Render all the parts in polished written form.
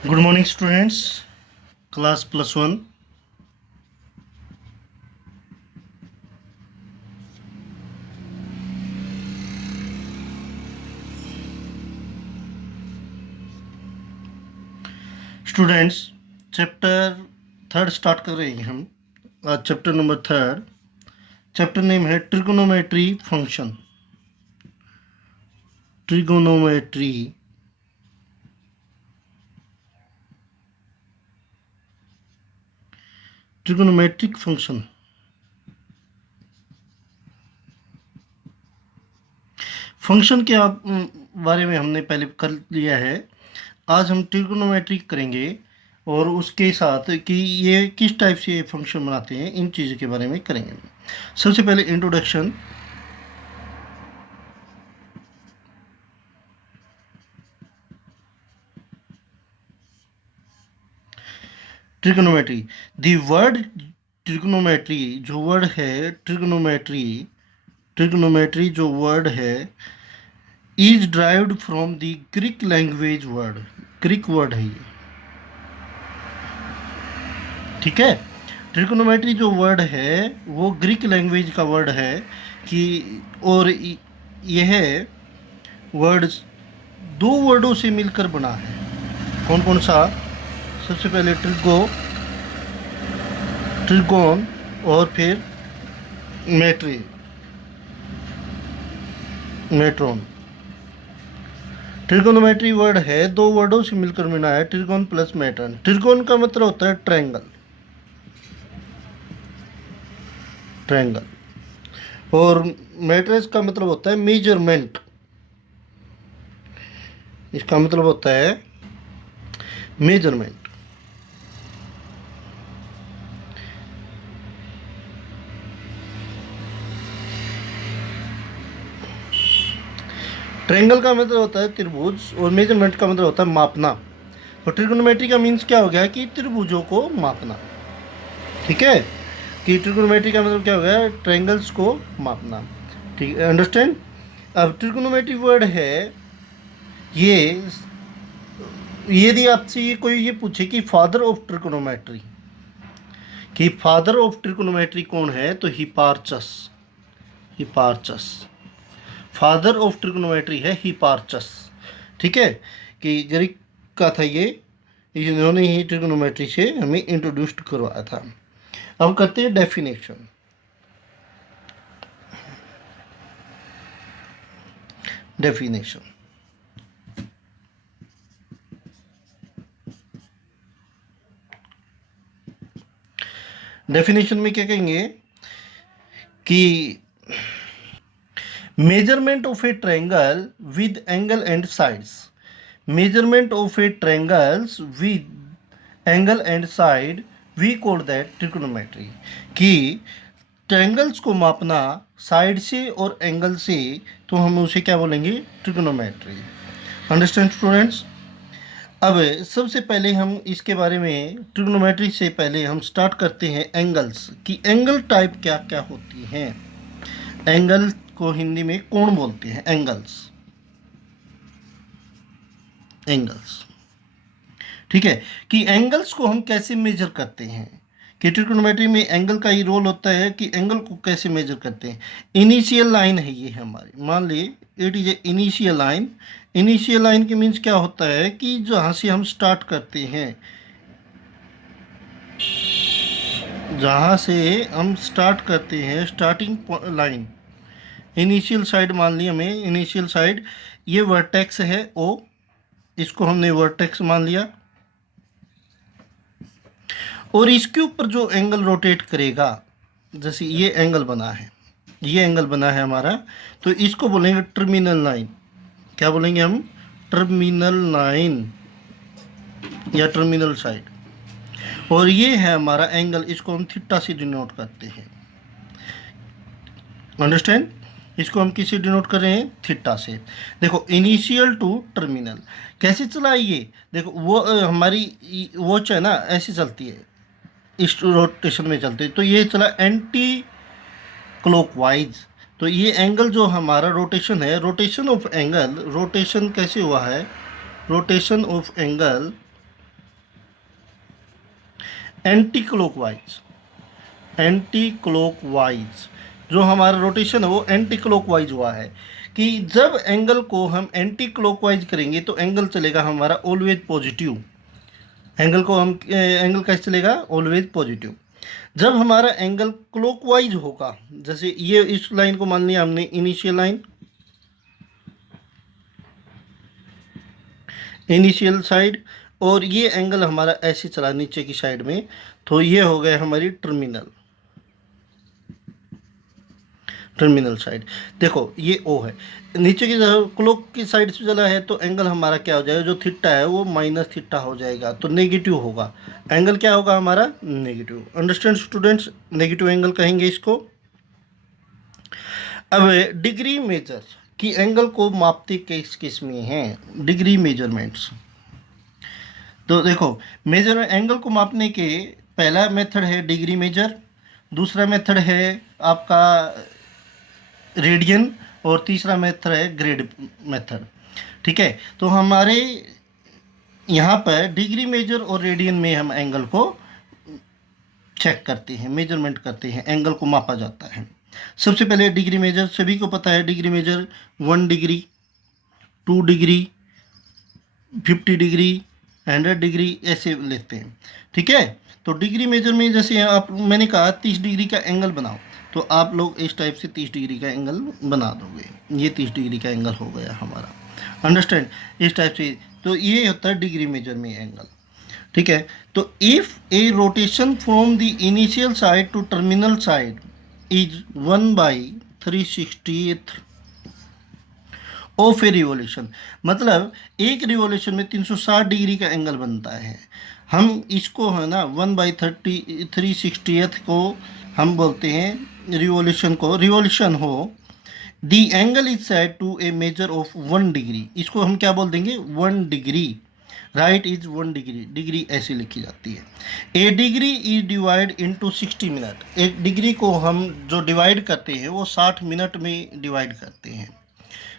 Good morning, students. Class plus one. Students, chapter third start कर रहे हैं हम आज। Chapter number third. Chapter name है trigonometry function. Trigonometry trigonometric function. Function के बारे में हमने पहले कर लिया है। आज हम ट्रिगोनोमेट्री करेंगे और उसके साथ कि ये किस टाइप से फंक्शन बनाते हैं, इन चीज़ों के बारे में करेंगे। सबसे पहले introduction. Trigonometry, the word trigonometry जो वर्ड है, ट्रिगोनोमेट्री जो वर्ड है is derived from the Greek language word. Greek word है ये, ठीक है। ट्रिगोनोमेट्री जो वर्ड है वो ग्रीक लैंग्वेज का वर्ड है कि, और यह वर्ड दो वर्डों से मिलकर बना है। कौन कौन सा? सबसे पहले ट्रिगोन और फिर मेट्रोन। ट्रिगोनोमेट्री वर्ड है दो वर्डों से मिलकर बना है, ट्रिगोन प्लस मेट्रन। ट्रिगोन का मतलब होता है ट्रायंगल और मेट्रस का मतलब होता है मेजरमेंट। इसका मतलब होता है मेजरमेंट। ट्रायंगल का मतलब होता है त्रिभुज और मेजरमेंट का मतलब होता है मापना। तो ट्रिगोनोमेट्री का मीन्स क्या हो गया कि त्रिभुजों को मापना, ठीक है। कि ट्रिगोनोमेट्री का मतलब क्या हो गया? ट्रायंगल्स को मापना, ठीक है। अंडरस्टैंड? अब ट्रिगोनोमेट्री वर्ड है ये, यदि आपसे ये कोई ये पूछे कि फादर ऑफ ट्रिगोनोमेट्री, कि फादर ऑफ ट्रिगोनोमेट्री कौन है, तो हिपार्चस फादर ऑफ ट्रिगोनोमेट्री है हिपार्चस, ठीक है। कि ग्रीक का था ये, इन्होंने ही ट्रिगोनोमेट्री से हमें इंट्रोड्यूस करवाया था। अब करते हैं डेफिनेशन। डेफिनेशन में क्या कहेंगे कि measurement of a triangle with angle and sides. Measurement of a triangles with angle and side we call that trigonometry. कि ट्रायंगल्स को मापना साइड से और एंगल से, तो हम उसे क्या बोलेंगे? ट्रिगोनोमेट्री। Understand students? अब सबसे पहले हम इसके बारे में, ट्रिगोनोमेट्री से पहले हम स्टार्ट करते हैं एंगल्स की। एंगल टाइप क्या क्या होती हैं? एंगल को हिंदी में कोण बोलते हैं। एंगल्स, ठीक है। कि एंगल्स को हम कैसे मेजर करते हैं, कि ट्रिगोनोमेट्री में एंगल का ही रोल होता है कि एंगल को कैसे मेजर करते हैं। इनिशियल लाइन है ये हमारी, मान ली it is a initial line. Initial line के मीन्स क्या होता है कि जहाँ से हम स्टार्ट करते हैं, स्टार्टिंग लाइन, इनिशियल साइड मान ली हमें। इनिशियल साइड ये वर्टेक्स है ओ, इसको हमने वर्टेक्स मान लिया, और इसके ऊपर जो एंगल रोटेट करेगा, जैसे ये एंगल बना है हमारा, तो इसको बोलेंगे टर्मिनल लाइन। क्या बोलेंगे हम? टर्मिनल लाइन या टर्मिनल साइड। और ये है हमारा एंगल, इसको हम थीटा से डिनोट करते हैं। अंडरस्टैंड? इसको हम किससे डिनोट कर रहे हैं? थीटा से। देखो इनिशियल टू टर्मिनल कैसे चला ये, देखो वो हमारी वॉच है ना, ऐसे चलती है, इस रोटेशन में चलते हैं, तो ये चला एंटी क्लॉकवाइज। तो ये एंगल जो हमारा रोटेशन है, रोटेशन ऑफ एंगल, रोटेशन कैसे हुआ है? Rotation of angle anti clockwise, anti clockwise जो हमारा रोटेशन है वो एंटी क्लॉकवाइज हुआ है कि जब एंगल को हम एंटी क्लॉकवाइज करेंगे तो एंगल चलेगा हमारा ऑलवेज पॉजिटिव। एंगल को हम एंगल कैसे चलेगा? Always positive. जब हमारा एंगल क्लॉकवाइज होगा, जैसे ये इस लाइन को मान लिया हमने इनिशियल लाइन, इनिशियल साइड, और ये एंगल हमारा ऐसे चला नीचे की साइड में, तो ये हो गया हमारी टर्मिनल, टर्मिनल साइड। देखो ये ओ है, नीचे की क्लॉक की साइड से चला है तो एंगल हमारा क्या हो जाएगा? जो थीटा है वो माइनस थीटा हो जाएगा, तो नेगेटिव होगा। एंगल क्या होगा हमारा? Negative. Understand students? Negative angle कहेंगे इसको। अब डिग्री मेजर कि एंगल को मापते किस किस में हैं, डिग्री मेजरमेंट्स। तो देखो मेजर एंगल को मापने के पहला मेथड है डिग्री मेजर, दूसरा मेथड है आपका रेडियन, और तीसरा मेथड है ग्रेड मेथड। ठीक है, तो हमारे यहाँ पर डिग्री मेजर और रेडियन में हम एंगल को चेक करते हैं, मेजरमेंट करते हैं, एंगल को मापा जाता है। सबसे पहले डिग्री मेजर, सभी को पता है degree measure 1 degree, 2 degree, 50 degree, 100 degree ऐसे लेते हैं। ठीक है, तो डिग्री मेजर में जैसे आप, मैंने कहा 30 डिग्री का एंगल बनाओ, तो आप लोग इस टाइप से 30 डिग्री का एंगल बना दोगे। ये 30 डिग्री का एंगल हो गया हमारा। अंडरस्टैंड? इस टाइप से, तो ये होता है डिग्री मेजर में एंगल। ठीक है, तो if a rotation from the initial side to terminal side is 1/360th of a revolution, मतलब एक रिवोल्यूशन में 360 डिग्री का एंगल बनता है। हम इसको है ना 1/360th को हम बोलते हैं रिवोल्यूशन को, रिवोल्यूशन हो। The angle is said to a measure of 1 degree, इसको हम क्या बोल देंगे? 1 degree. Right is 1 degree, degree ऐसी लिखी जाती है। A degree is divide into 60 minute, एक डिग्री को हम जो डिवाइड करते हैं वो 60 मिनट में डिवाइड करते हैं।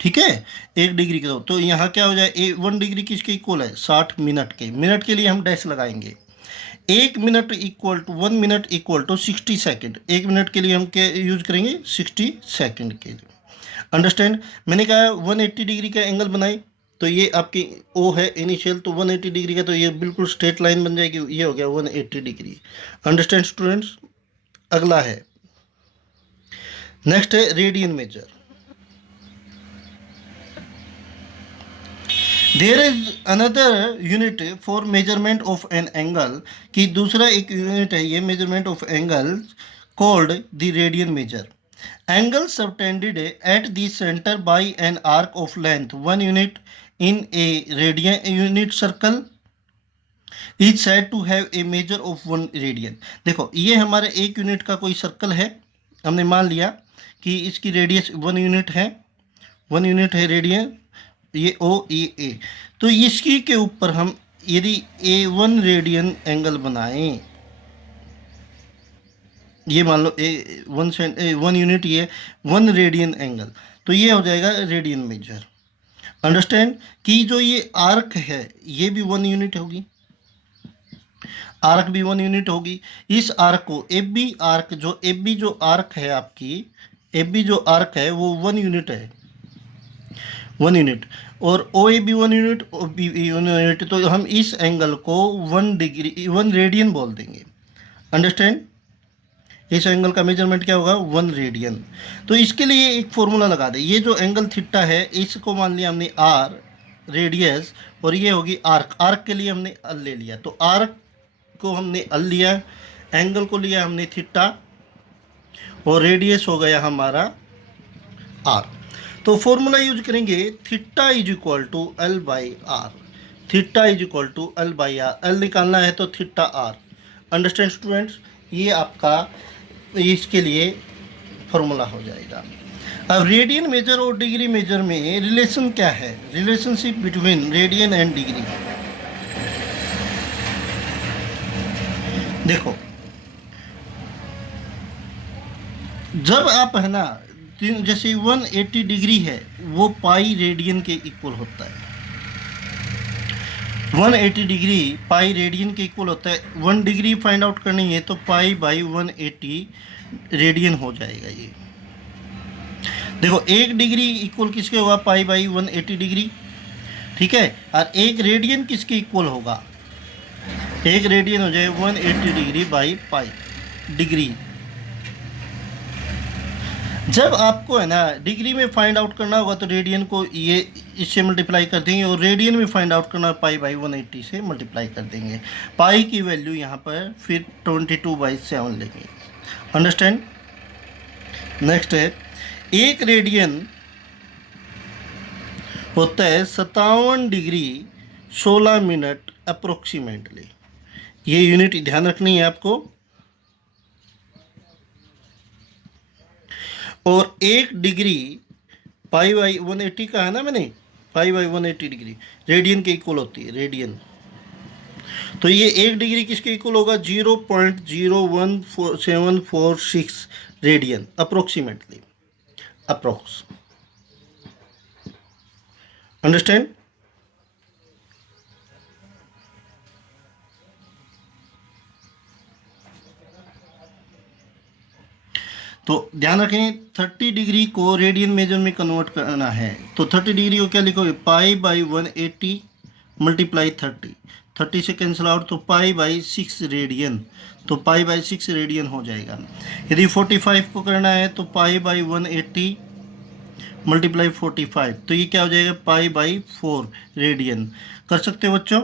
ठीक है, एक डिग्री के तो यहाँ क्या हो जाए? 1 डिग्री किसके इक्वल है? 60 मिनट के। मिनट के लिए हम डैश लगाएंगे। 1 minute equal to 1 minute equal to 60 second. 1 minute के लिए हम क्या यूज करेंगे? 60 सेकेंड के लिए। अंडरस्टैंड? मैंने कहा 180 डिग्री का एंगल बनाए, तो ये आपकी ओ है इनिशियल, तो 180 डिग्री का, तो ये बिल्कुल स्ट्रेट लाइन बन जाएगी, ये हो गया 180 डिग्री। Understand students? अगला है, नेक्स्ट है radian measure. There is another unit for measurement of an angle, कि दूसरा एक यूनिट है ये measurement of angle, called the radian measure. Angle subtended at the centre by an arc of length 1 unit in a radian unit circle is said to have a measure of 1 radian. देखो ये हमारे 1 unit का कोई circle है, हमने मान लिया कि इसकी रेडियस 1 यूनिट है, 1 यूनिट है रेडियन, ये ओ ए, तो इसकी के ऊपर हम यदि A1 रेडियन एंगल बनाएं, ये मान लो वन यूनिट, ये 1 रेडियन एंगल, तो ये हो जाएगा रेडियन मेजर। अंडरस्टैंड? कि जो ये आर्क है ये भी 1 यूनिट होगी, आर्क भी 1 यूनिट होगी। इस आर्क को ए बी जो आर्क है आपकी, ए बी जो आर्क है वो 1 यूनिट है, 1 यूनिट, और O A B 1 unit, O B 1 unit, तो हम इस एंगल को 1 डिग्री 1 रेडियन बोल देंगे। अंडरस्टैंड? इस एंगल का मेजरमेंट क्या होगा? 1 रेडियन। तो इसके लिए एक फॉर्मूला लगा दे, ये जो एंगल थीटा है इसको मान लिया हमने आर रेडियस, और ये होगी आर्क, आर्क के लिए हमने अल ले लिया, तो आर्क को हमने अल लिया, एंगल को लिया हमने थीटा, और रेडियस हो गया हमारा आर। तो फॉर्मूला यूज करेंगे, theta is equal to L by R, theta is equal to L by R, L निकालना है तो थीटा आर। Understand students? ये आपका इसके लिए फॉर्मूला हो जाएगा। अब रेडियन मेजर और डिग्री मेजर में रिलेशन क्या है? Relationship between radian and degree. देखो जब आप है ना, जैसे 180 डिग्री है वो पाई रेडियन के इक्वल होता है, 180 डिग्री पाई रेडियन के इक्वल होता है। 1 डिग्री फाइंड आउट करनी है तो पाई बाई 180 रेडियन हो जाएगा। ये देखो 1 डिग्री इक्वल किसके होगा, पाई बाई 180 डिग्री, ठीक है। और 1 रेडियन किसके इक्वल होगा, 1 रेडियन हो जाए 180 डिग्री बाई पाई डिग्री। जब आपको है ना डिग्री में फाइंड आउट करना होगा तो रेडियन को ये इससे मल्टीप्लाई कर देंगे, और रेडियन में फाइंड आउट करना पाई बाई 180 से मल्टीप्लाई कर देंगे। पाई की वैल्यू यहाँ पर फिर 22/7 लेंगे। अंडरस्टैंड। नेक्स्ट है, 1 रेडियन होता है 57 डिग्री 16 मिनट अप्रोक्सीमेटली। ये यूनिट ध्यान रखनी है आपको। और 1 डिग्री पाई बाई 180 का है ना मैंने, पाई बाई 180 डिग्री रेडियन के इक्वल होती है, रेडियन। तो ये 1 डिग्री किसके इक्वल होगा, 0.01746 रेडियन अप्रोक्सीमेटली, अप्रोक्स। अंडरस्टैंड। तो ध्यान रखें 30 डिग्री को रेडियन मेजर में कन्वर्ट करना है, तो 30 डिग्री को क्या लिखोगे, पाई बाई 180 मल्टीप्लाई 30 से कैंसिल आउट, तो पाई बाई 6 रेडियन, तो पाई बाई 6 रेडियन हो जाएगा। यदि 45 को करना है तो पाई बाई 180 मल्टीप्लाई 45, तो ये क्या हो जाएगा, पाई बाई 4 रेडियन। कर सकते हो बच्चों।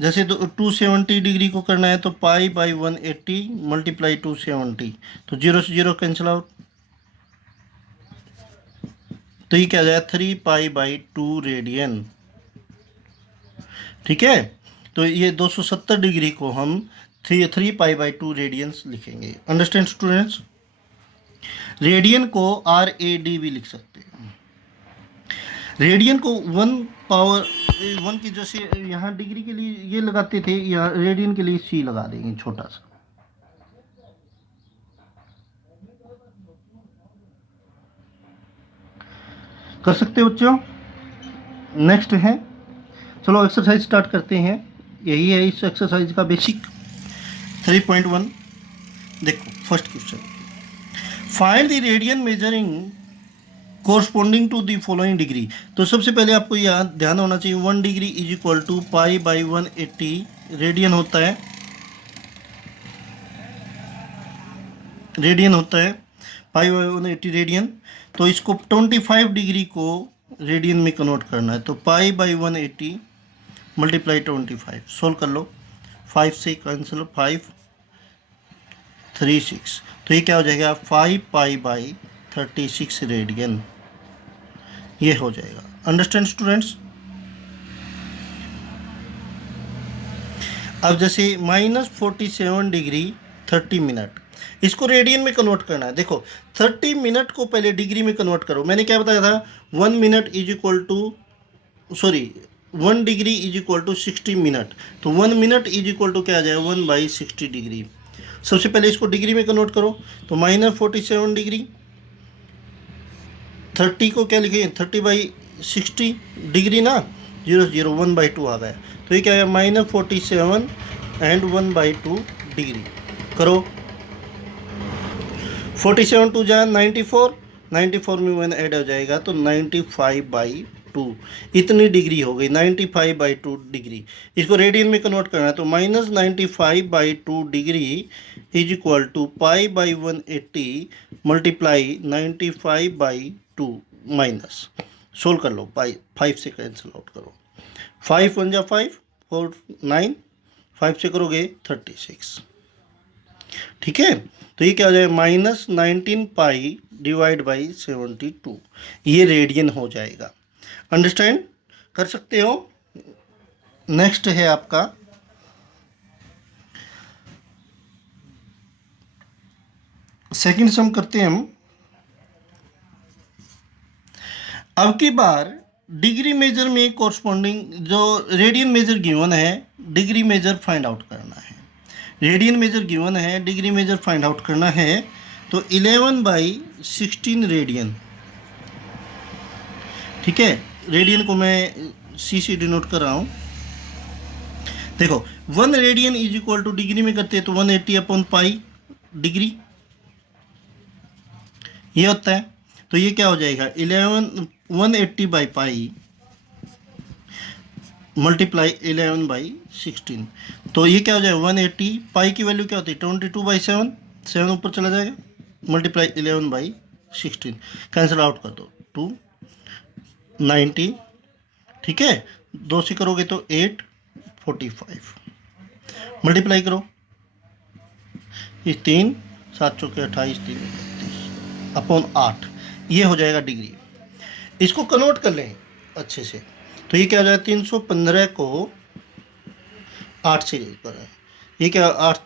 जैसे 270 डिग्री को करना है तो पाई बाई 180 मल्टीप्लाई 270, तो 0 से 0 कैंसिल आउट, तो ये क्या आ जाएगा 3 पाई बाई 2 रेडियन। ठीक है, तो ये 270 डिग्री को हम 3 पाई बाई 2 रेडियंस लिखेंगे। Understand students. रेडियन को RAD भी लिख सकते हैं। रेडियन को 1 की जैसे यहाँ डिग्री के लिए ये लगाते थे, यहाँ रेडियन के लिए C लगा देंगे छोटा सा। कर सकते हो बच्चों। नेक्स्ट है, चलो एक्सरसाइज स्टार्ट करते हैं। यही है इस एक्सरसाइज का बेसिक 3.1। देखो first question, find the radian measuring corresponding to the following degree. तो सबसे पहले आपको यह ध्यान होना चाहिए 1 degree is equal to pi by 180 radian होता है, रेडियन होता है पाई बाई 180 रेडियन। तो इसको 25 डिग्री को रेडियन में कन्वर्ट करना है, तो पाई बाई 180 मल्टीप्लाई 25, सोल्व कर लो। 5 से कैंसिल, 5 3 6, तो ये क्या हो जाएगा 5 पाई बाई 36 रेडियन, ये हो जाएगा। Understand students. अब जैसे -47 डिग्री 30 मिनट, इसको रेडियन में कन्वर्ट करना है। देखो 30 मिनट को पहले डिग्री में कन्वर्ट करो। मैंने क्या बताया था, 1 minute is equal to 1 degree is equal to 60 minute, तो 1 मिनट इज इक्वल टू क्या आ जाएगा 1/60 डिग्री। सबसे पहले इसको डिग्री में कन्वर्ट करो, तो -47 डिग्री, 30 को क्या लिखेंगे 30/60 डिग्री ना, 0 0 1/2 आ गया, तो ये क्या है -47 एंड 1/2 डिग्री। करो 47 टू जा 94, 94 में 1 ऐड हो जाएगा तो 95/2, इतनी डिग्री हो गई 95/2 डिग्री। इसको रेडियन में कन्वर्ट करना है, तो -95/2 degree is equal to pi by 180 multiply 95/2 minus, solve कर लो, पाई 5 से कैंसिल आउट करो, 5 1 जा 5 4 9, 5 से करोगे 36। ठीक है, तो ये क्या हो जाएगा -19 पाई डिवाइड बाई 72, ये रेडियन हो जाएगा। अंडरस्टैंड कर सकते हो। नेक्स्ट है आपका सेकंड सम करते हैं हम। अब की बार डिग्री मेजर में कोरस्पॉन्डिंग जो रेडियन मेजर गिवन है, डिग्री मेजर फाइंड आउट करना है। रेडियन मेजर गिवन है, डिग्री मेजर फाइंड आउट करना है, तो 11/16 रेडियन। ठीक है, रेडियन को मैं C से डिनोट कर रहा हूँ। देखो 1 radian is equal two degree में करते हैं तो 180 अपॉन पाई डिग्री ये होता है। तो ये क्या हो जाएगा 180 बाई पाई मल्टीप्लाई 11/16। तो ये क्या हो जाएगा 180 पाई की वैल्यू क्या होती है 22/7, 7 ऊपर चला जाएगा, मल्टीप्लाई 11/16 कैंसिल आउट कर दो 290। ठीक है, 2 से करोगे तो 845 मल्टीप्लाई करो, ये 3 7 चौके 28 3 32 अपॉन 8 ये हो जाएगा डिग्री। इसको कन्वर्ट कर लें अच्छे से तो ये क्या हो जाएगा 315 को 8 से करें, ये क्या 8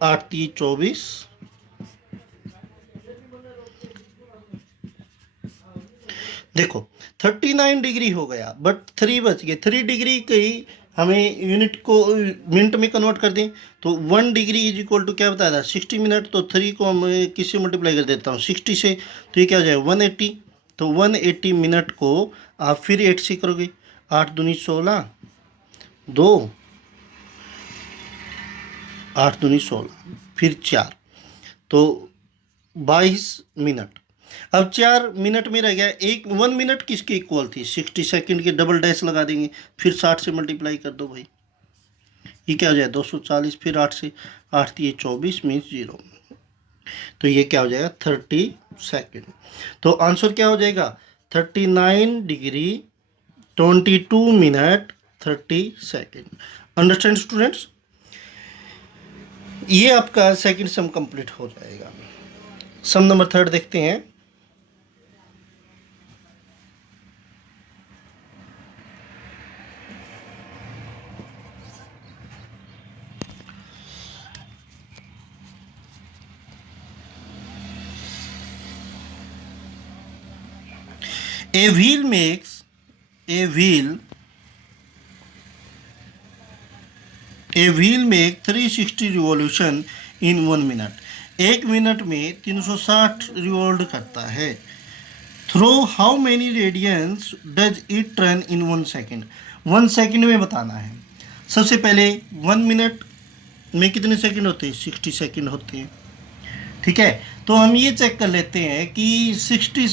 8 3 24 देखो 39 डिग्री हो गया, बट 3 बच गए। 3 डिग्री की हमें यूनिट को मिनट में कन्वर्ट कर दें तो 1 डिग्री इज इक्वल टू क्या बताया था 60 मिनट। तो 3 को हम किससे मल्टीप्लाई कर देता हूँ 60 से, तो ये क्या हो जाएगा 180। तो 180 मिनट को आप फिर 8 से करोगे, 8 दूनी 16 2 8 दूनी 16 फिर 4 तो 22 मिनट। अब 4 मिनट में रह गया 1 मिनट किसके इक्वल थी 60 सेकंड के, डबल डैश लगा देंगे, फिर 60 से मल्टीप्लाई कर दो भाई, ये क्या हो जाए 240, फिर 8 से 8 दिए 24 मीन्स 0, तो ये क्या हो जाएगा 30 सेकंड। तो आंसर क्या हो जाएगा 39 degree 22 minute 30 second. Understand students, ये आपका सेकंड सम कंप्लीट हो जाएगा। सम नंबर 3 देखते हैं। A wheel makes a wheel make 360 revolution in 1 minute। 1 minute में 360 रिवॉल्व करता है। Through how many radians does it turn in 1 second. 1 second में बताना है। सबसे पहले 1 मिनट में कितने सेकंड होते हैं 60 सेकंड होते हैं। ठीक है, तो हम ये चेक कर लेते हैं कि 60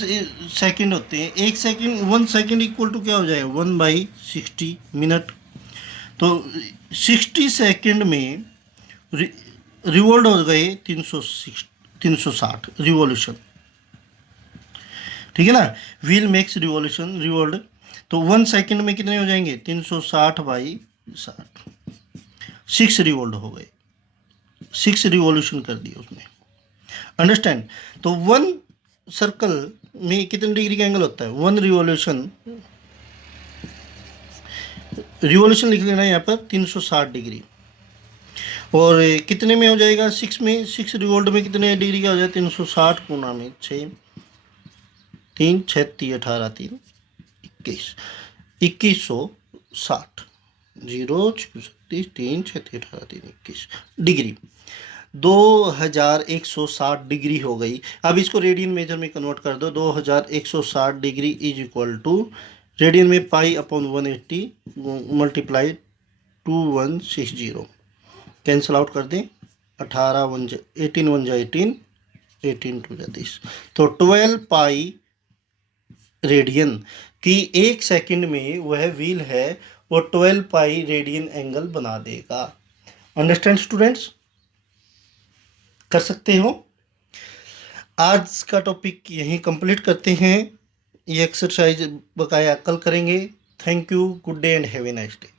सेकंड होते हैं। 1 सेकंड 1 सेकंड इक्वल टू क्या हो जाएगा 1/60 मिनट। तो 60 सेकंड में रिवॉल्व हो गए 360 रिवॉल्यूशन। ठीक है ना, व्हील मेक्स रिवॉल्यूशन रिवॉल्व। तो 1 सेकंड में कितने हो जाएंगे 360/60, 6 रिवॉल्व हो गए, 6 रिवॉल्यूशन कर दिए उसने। अंडरस्टैंड। तो 1 सर्कल में कितने डिग्री का एंगल होता है 1 रिवॉल्यूशन लिख लेना यहाँ पर 360 डिग्री। और कितने में हो जाएगा 6 में, 6 रिवॉल्व में कितने डिग्री का हो जाएगा 360 गुना में 6 3 6 3 18 3 21 2160 0 36 3 6 3 18 3 21 डिग्री 2160 डिग्री हो गई। अब इसको रेडियन मेजर में कन्वर्ट कर दो। 2160 degree is equal to radian में pi upon 180 multiply 2160 cancel out कर दें। 18 1 18 1 18 18 2 30 तो 12 पाई रेडियन की 1 सेकंड में वह व्हील है वो 12 पाई रेडियन एंगल बना देगा। अंडरस्टैंड स्टूडेंट्स, कर सकते हो। आज का टॉपिक यहीं कंप्लीट करते हैं। ये एक्सरसाइज बकाया कल करेंगे। Thank you, good day and have a nice day.